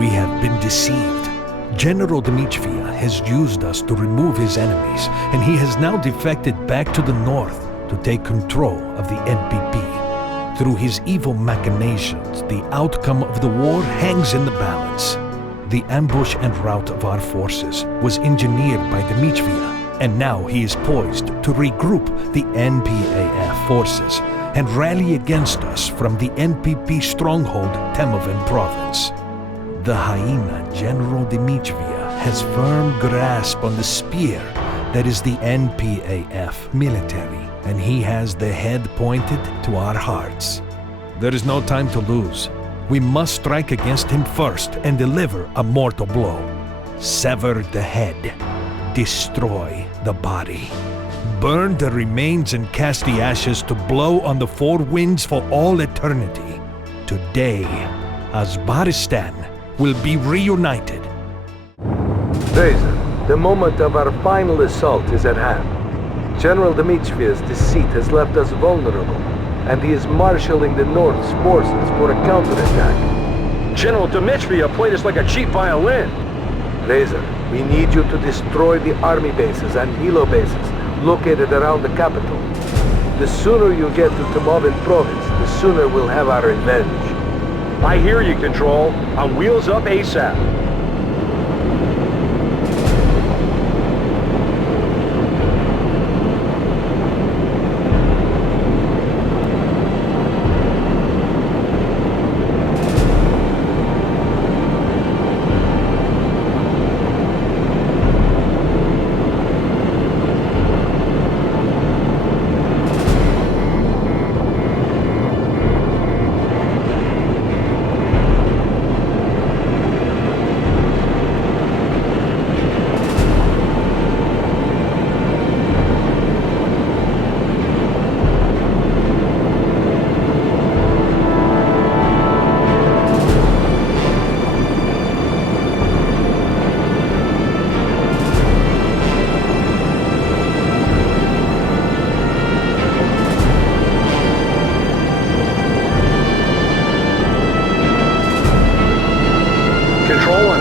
We have been deceived. General Dmitriev has used us to remove his enemies, and he has now defected back to the north to take control of the NPP. Through his evil machinations, the outcome of the war hangs in the balance. The ambush and rout of our forces was engineered by Dmitriev, and now he is poised to regroup the NPAF forces and rally against us from the NPP stronghold Temovin province. The hyena General Dmitriev has firm grasp on the spear that is the NPAF military, and he has the head pointed to our hearts. There is no time to lose. We must strike against him first and deliver a mortal blow. Sever the head. Destroy the body. Burn the remains and cast the ashes to blow on the four winds for all eternity. Today, Azbaristan will be reunited. Razor, the moment of our final assault is at hand. General Dmitriev's deceit has left us vulnerable, and he is marshalling the North's forces for a counterattack. General Dmitriev played us like a cheap violin. Razor, we need you to destroy the army bases and helo bases located around the capital. The sooner you get to Temovin province, the sooner we'll have our revenge. I hear you, Control. On wheels up ASAP.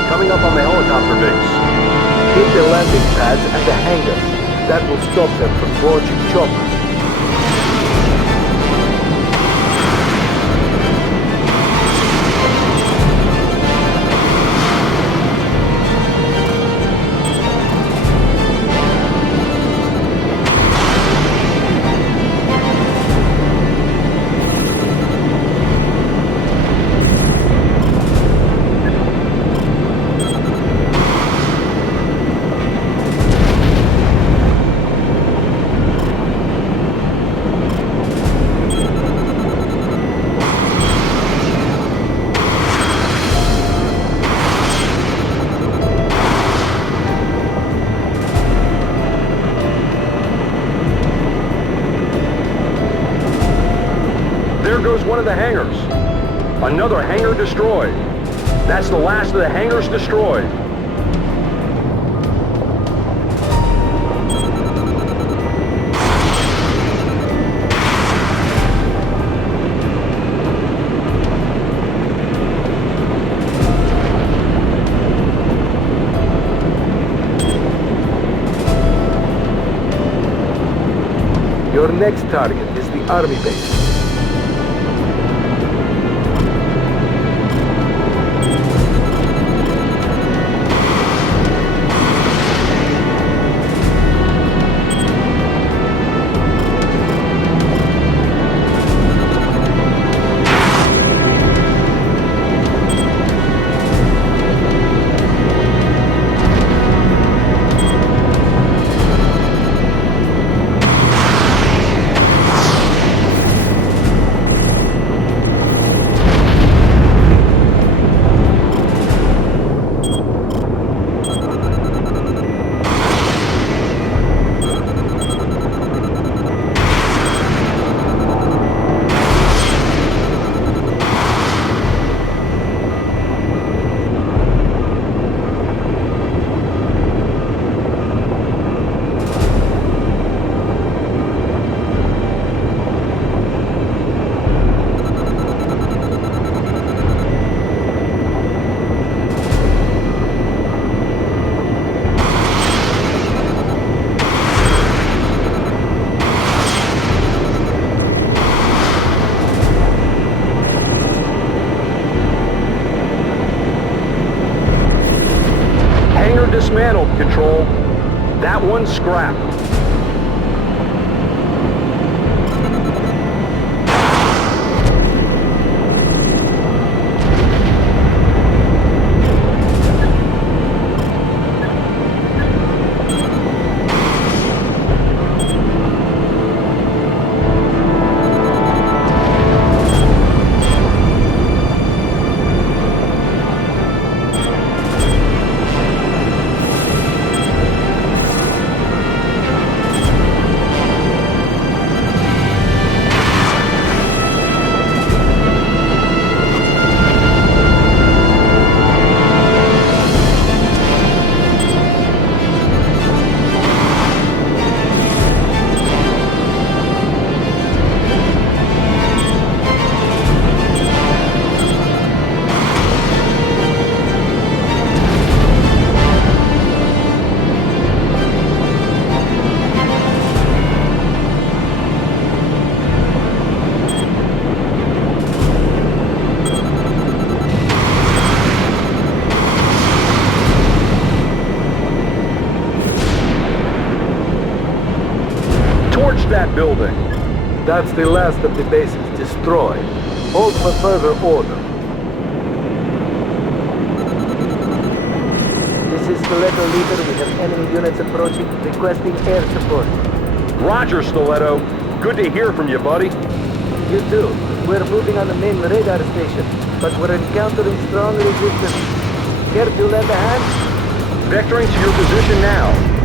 Coming up on the helicopter base. Hit the landing pads and the hangars. That will stop them from launching choppers. There goes one of the hangars. Another hangar destroyed. That's the last of the hangars destroyed. Your next target is the army base. Dismantled, Control. That one's scrapped. That building. That's the last of the bases destroyed. Hold for further order. This is Stiletto Leader. We have enemy units approaching, requesting air support. Roger, Stiletto. Good to hear from you, buddy. You too. We're moving on the main radar station, but we're encountering strong resistance. Care to lend a hand? Vectoring to your position now.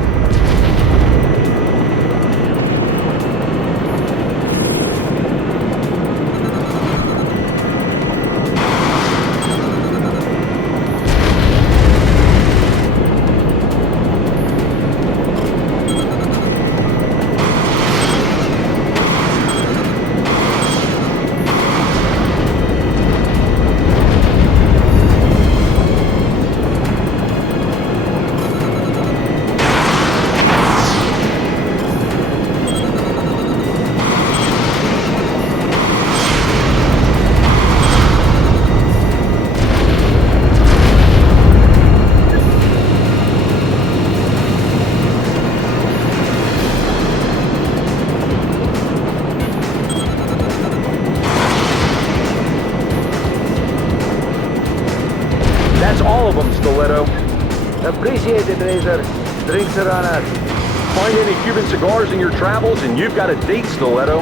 That's all of them, Stiletto. Appreciate it, Razor. Drinks are on us. Find any Cuban cigars in your travels and you've got a date, Stiletto.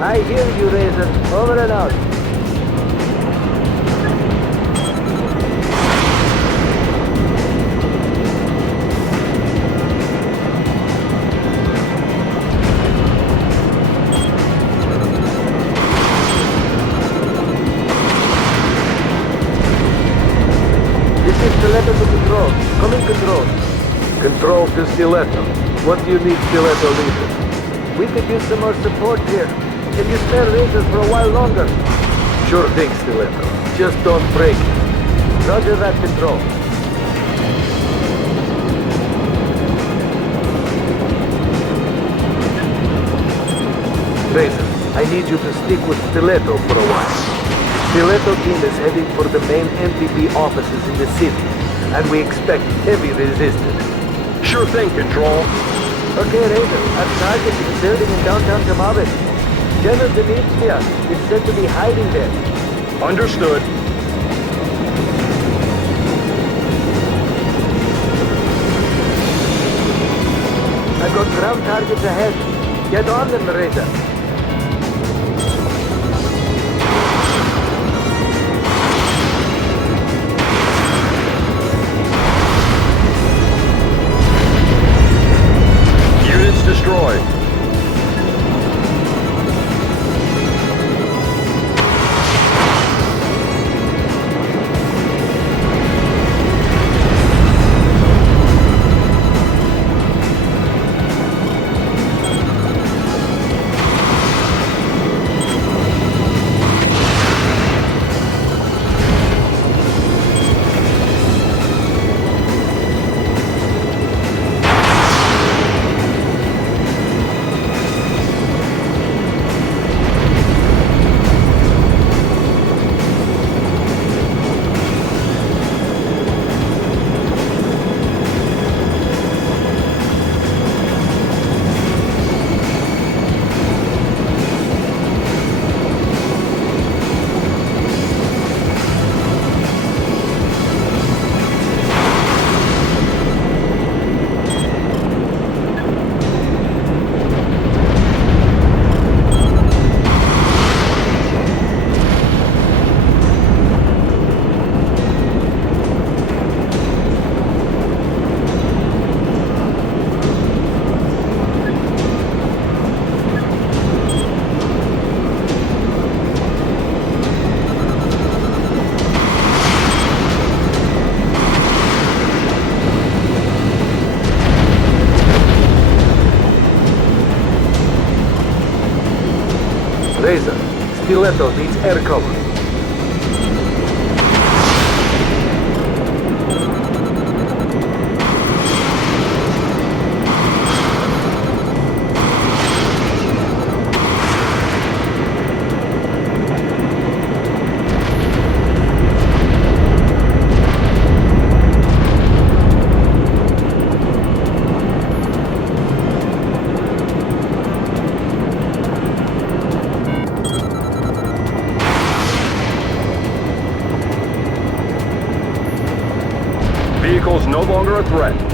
I hear you, Razor. Over and out. Stiletto to control. Come in, control. Control to Stiletto. What do you need, Stiletto Leader? We could use some more support here. Can you spare Razor for a while longer? Sure thing, Stiletto. Just don't break it. Roger that, control. Razor, I need you to stick with Stiletto for a while. Stiletto team is heading for the main MPP offices in the city, and we expect heavy resistance. Sure thing, Control. Okay, Razor. Our target is a building in downtown Tamabit. General Dmitria is said to be hiding there. Understood. I've got ground targets ahead. Get on them, Razor. Destroyed. skeleton needs air cover. Vehicle's no longer a threat.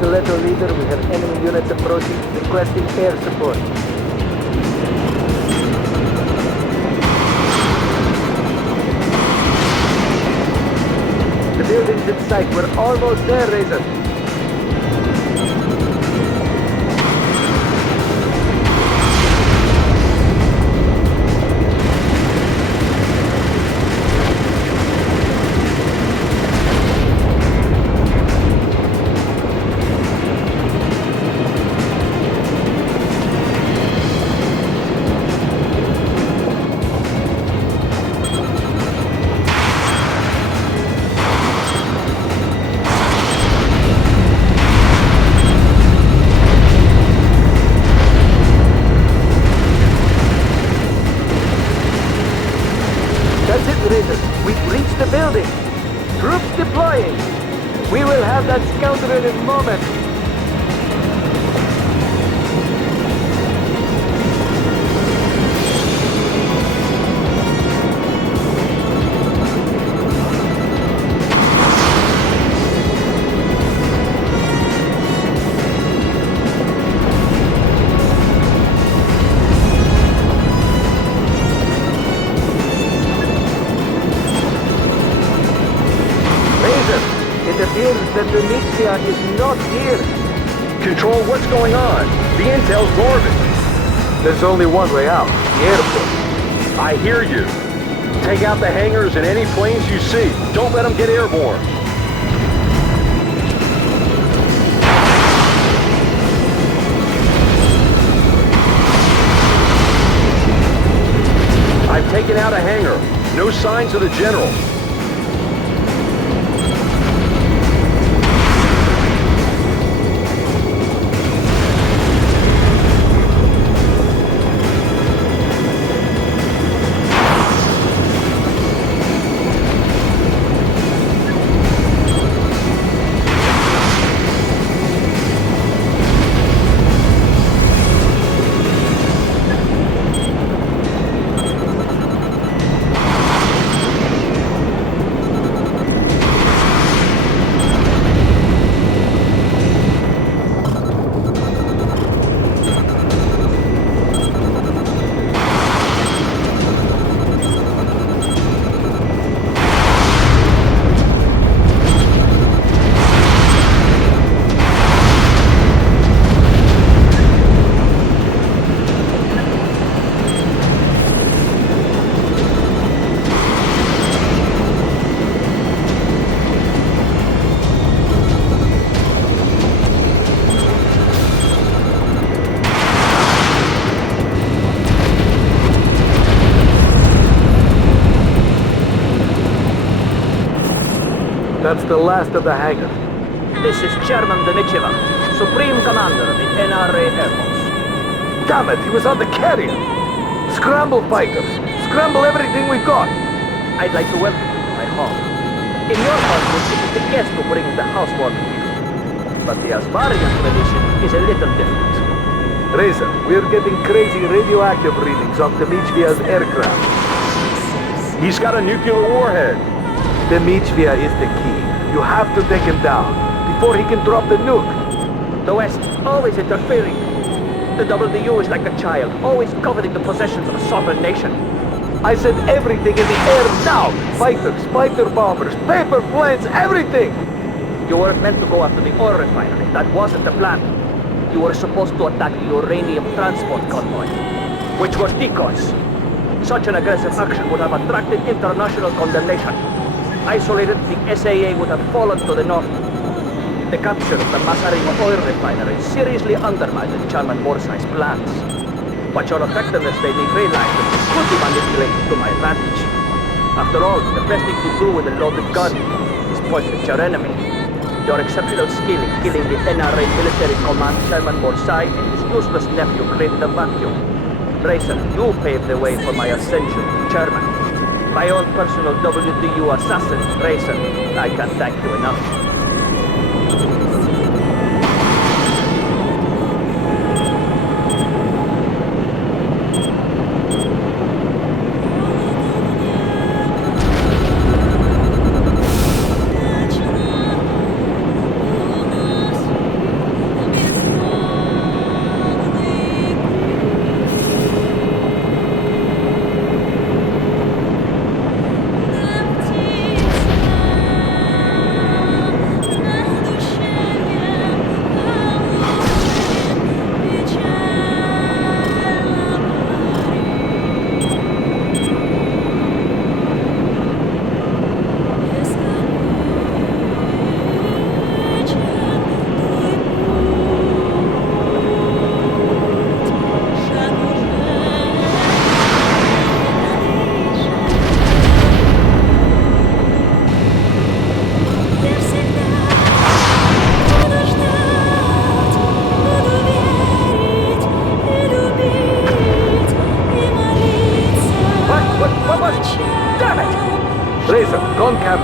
Stiletto leader, we have enemy units approaching, requesting air support. The building's in sight. We're almost there, Razor. We've reached the building. Troops deploying. We will have that scoundrel in a moment. It appears that the Nixia is not here. Control, what's going on? The intel's garbage. There's only one way out, the airport. I hear you. Take out the hangars and any planes you see. Don't let them get airborne. I've taken out a hangar. No signs of the general. That's the last of the hangars. This is Chairman Denicheva, Supreme Commander of the NRA Air Force. Damn it, he was on the carrier! Scramble, fighters! Scramble everything we've got! I'd like to welcome you to my home. In your home, it is the guest who brings the housewarming. but the Asbarian tradition is a little different. Razor, we're getting crazy radioactive readings off Dmitriev's aircraft. He's got a nuclear warhead. Dmitriev is the key. You have to take him down before he can drop the nuke. The West, always interfering. The WDU is like a child, always coveting the possessions of a sovereign nation. I said everything in the air now! Fighters, fighter bombers, paper planes, everything! You weren't meant to go after the oil refinery. That wasn't the plan. You were supposed to attack the uranium transport convoy, which were decoys. Such an aggressive action would have attracted international condemnation. Isolated, the SAA would have fallen to the north. The capture of the Masarino oil refinery seriously undermined the German Borsai's plans. But your effectiveness made me realize that it could be manipulated to my advantage. After all, the best thing to do with a loaded gun is point at your enemy. Your exceptional skill in killing the NRA military command Chairman Borsai and his useless nephew created a vacuum. Grayson, you paved the way for my ascension to chairman. My own personal WDU assassin, Grayson, I can't thank you enough.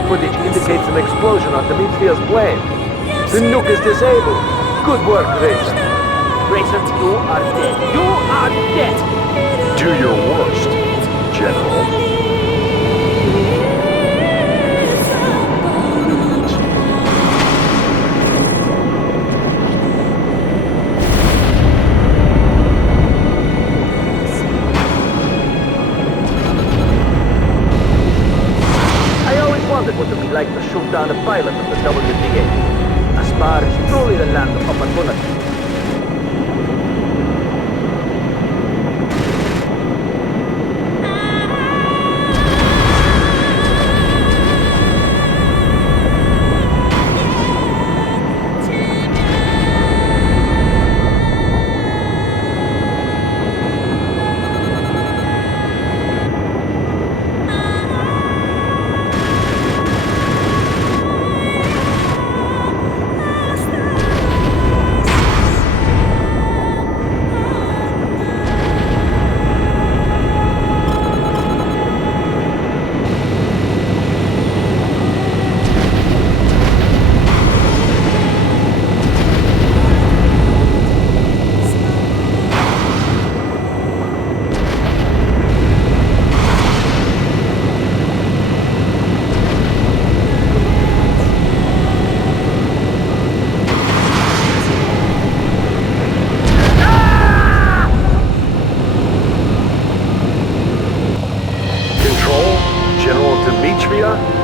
Footage indicates an explosion on Dmitriev's plane. The nuke is disabled. Good work, Razor. Razor, you are dead. You are dead! Do your worst, General. What it would be like to shoot down a pilot of the WDA. Aspar is truly the land of opportunity.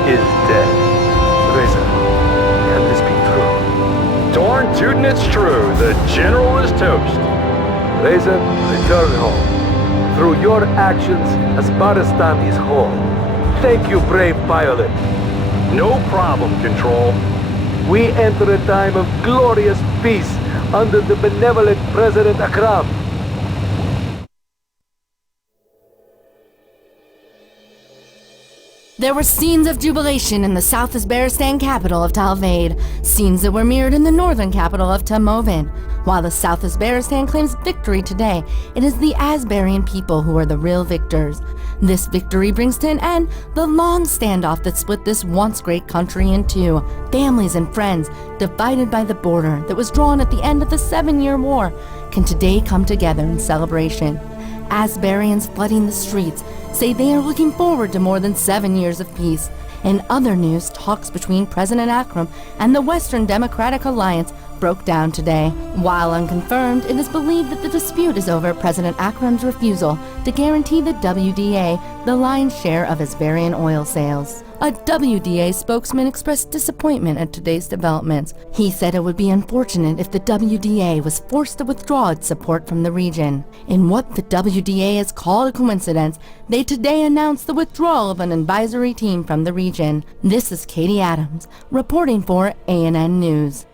Is dead. Razor, can this be true? Darn tootin' it's true. The General is toast. Razor, return home. Through your actions, Asbaristan is whole. Thank you, brave pilot. No problem, Control. We enter a time of glorious peace under the benevolent President Akram. There were scenes of jubilation in the South Uzbekistan capital of Talvade, scenes that were mirrored in the northern capital of Tamovin. While the South Uzbekistan claims victory today, it is the Azbarian people who are the real victors. This victory brings to an end the long standoff that split this once great country in two. Families and friends, divided by the border that was drawn at the end of the 7-year war, can today come together in celebration. Azbarians flooding the streets say they are looking forward to more than 7 years of peace. In other news, talks between President Akram and the Western Democratic Alliance broke down today. While unconfirmed, it is believed that the dispute is over President Akram's refusal to guarantee the WDA the lion's share of Azbarian oil sales. A WDA spokesman expressed disappointment at today's developments. He said it would be unfortunate if the WDA was forced to withdraw its support from the region. In what the WDA has called a coincidence, they today announced the withdrawal of an advisory team from the region. This is Katie Adams, reporting for ANN News.